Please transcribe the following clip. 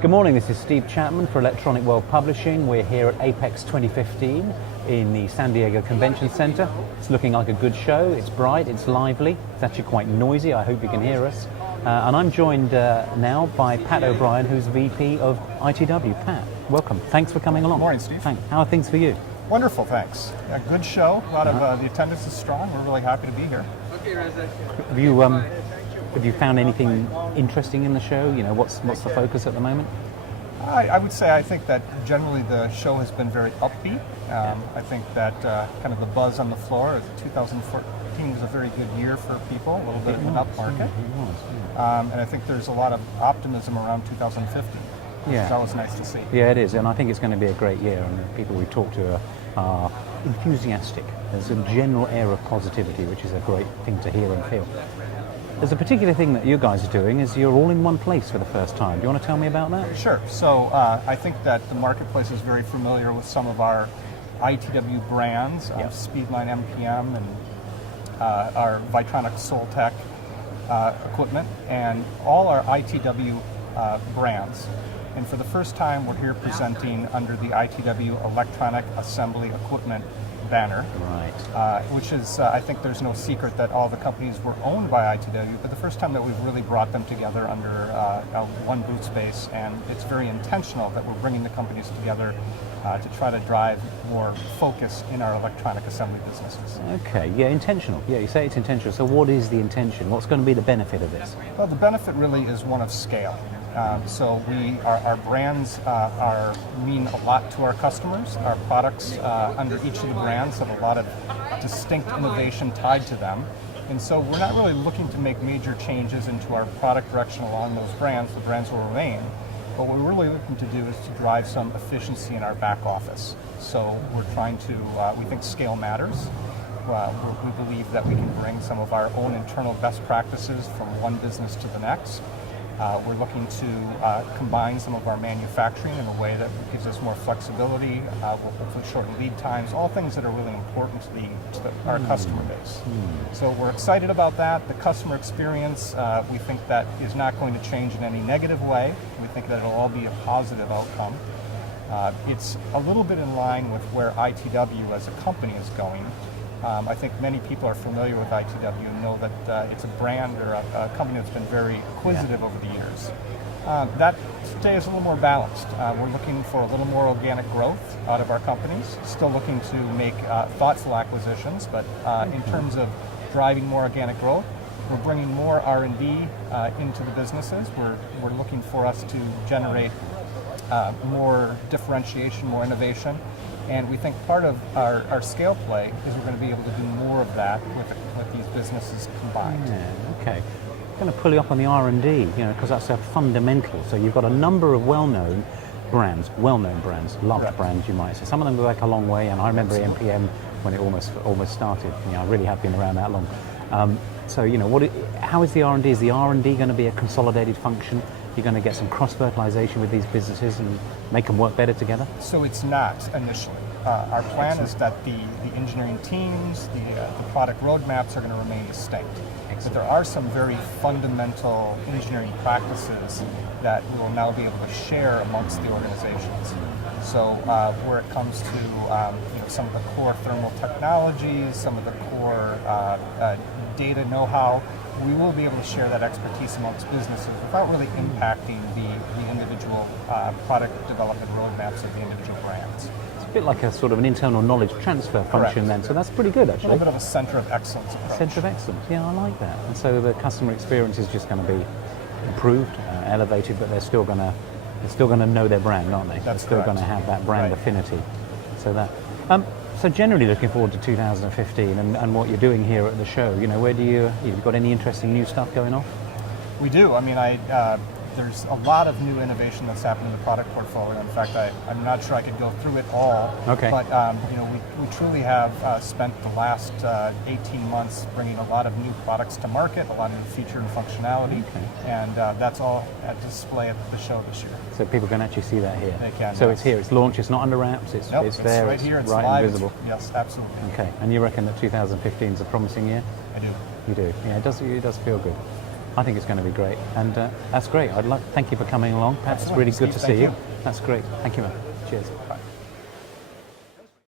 Good morning, this is Steve Chapman for Electronic World Publishing. We're here at Apex 2015 in the San Diego Convention Center. It's looking like a good show. It's bright, it's lively, it's actually quite noisy. I hope you can hear us. And I'm joined now by Pat O'Brien, who's VP of ITW. Pat, welcome. Thanks for coming along. Good morning, Steve. Thanks. How are things for you? Wonderful, thanks. A good show. A lot of the attendance is strong. We're really happy to be here. Have you found anything interesting in the show? You know, what's the focus at the moment? I would say I think that generally the show has been very upbeat. I think that kind of the buzz on the floor, 2014 was a very good year for people, a little bit of an up market. And I think there's a lot of optimism around 2015, which is always nice to see. Yeah, it is, and I think it's going to be a great year, and the people we talk to are enthusiastic. There's a general air of positivity, which is a great thing to hear and feel. There's a particular thing that you guys are doing, is you're all in one place for the first time. Do you want to tell me about that? Sure. So I think that the marketplace is very familiar with some of our ITW brands, Speedline MPM and our Vitronic Soltec equipment, and all our ITW brands. And for the first time, we're here presenting under the ITW Electronic Assembly Equipment banner, right? Which is, I think there's no secret that all the companies were owned by ITW, but the first time that we've really brought them together under one booth space, and it's very intentional that we're bringing the companies together to try to drive more focus in our electronic assembly businesses. Okay, yeah, intentional. Yeah, you say it's intentional. So what is the intention? What's going to be the benefit of this? Well, the benefit really is one of scale. So our brands mean a lot to our customers. Our products under each of the brands have a lot of distinct innovation tied to them. And so we're not really looking to make major changes into our product direction along those brands. The brands will remain. But what we're really looking to do is to drive some efficiency in our back office. So we're trying to, we think scale matters. We believe that we can bring some of our own internal best practices from one business to the next. We're looking to combine some of our manufacturing in a way that gives us more flexibility. We'll hopefully shorten lead times, all things that are really important to our customer base. So we're excited about that. The customer experience, we think that is not going to change in any negative way. We think that it'll all be a positive outcome. It's a little bit in line with where ITW as a company is going. I think many people are familiar with ITW and know that it's a brand or a company that's been very acquisitive over the years. That today is a little more balanced. We're looking for a little more organic growth out of our companies, still looking to make thoughtful acquisitions, but in terms of driving more organic growth, we're bringing more R&D into the businesses. We're looking for us to generate more differentiation, more innovation. And we think part of our scale play is we're going to be able to do more of that with these businesses combined. Yeah, okay. I'm going to pull you up on the R&D, because that's a fundamental. So you've got a number of well-known brands, loved brands, you might say. Some of them go back a long way, and I remember MPM when it almost started. I really have been around that long. So how is the R&D? Is the R&D going to be a consolidated function? You're going to get some cross-fertilization with these businesses and make them work better together? So it's not initially. Our plan is that the engineering teams, the product roadmaps are going to remain distinct. But there are some very fundamental engineering practices that we will now be able to share amongst the organizations. So where it comes to some of the core thermal technologies, some of the core data know-how, we will be able to share that expertise amongst businesses without really impacting the individual product development roadmaps of the individual brands. It's a bit like a sort of an internal knowledge transfer function then, so that's pretty good actually. A little bit of a center of excellence approach. Center of excellence, yeah, I like that. And so the customer experience is just going to be improved, elevated, but they're still going to know their brand, aren't they? That's they're still going to have that brand affinity. So generally looking forward to 2015 and what you're doing here at the show. Where you've got any interesting new stuff going on? We do. I mean, there's a lot of new innovation that's happened in the product portfolio. In fact, I'm not sure I could go through it all. Okay. But we truly have spent the last 18 months bringing a lot of new products to market, a lot of new feature and functionality, and that's all at display at the show this year. So people can actually see that here. They can. So yes. It's here. It's launched. It's not under wraps. It's nope, there. Right here. It's right live. and visible. Yes, absolutely. Okay. And you reckon that 2015 is a promising year? I do. You do. Yeah. It does feel good. I think it's going to be great, and that's great. Thank you for coming along, Pat. It's Excellent. really good Steve, to thank see you. you. That's great. Thank you, man. Cheers. Bye.